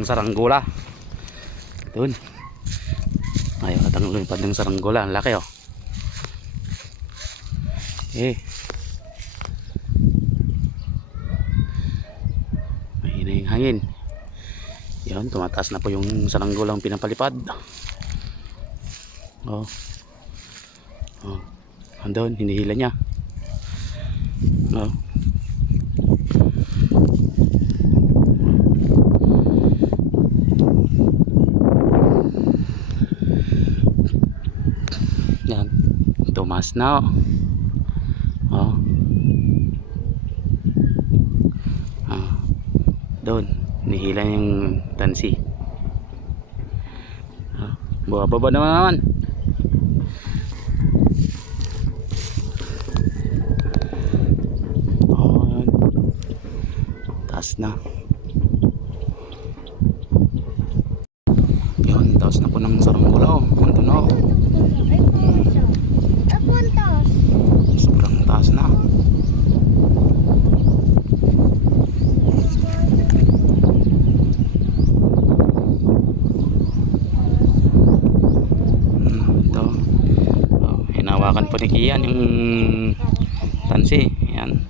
ng saranggola. Doon. Ayaw at ang lumipad ng saranggola. Ang laki oh. Mahina yung hangin. Yan, tumataas na po yung saranggolang pinapalipad. Oh. Oh. Andun, hinihila niya. Oh. Yan, tumas na oh. Oh. Ah. Doon, hinihila yung tansi. Ah. Baba naman. Oh. Taas na. Yun, taas na po ng saranggola oh. Ando na oh. Sobrang taas na. Ito oh, hinawakan po ni Kian yung tansi. Yan.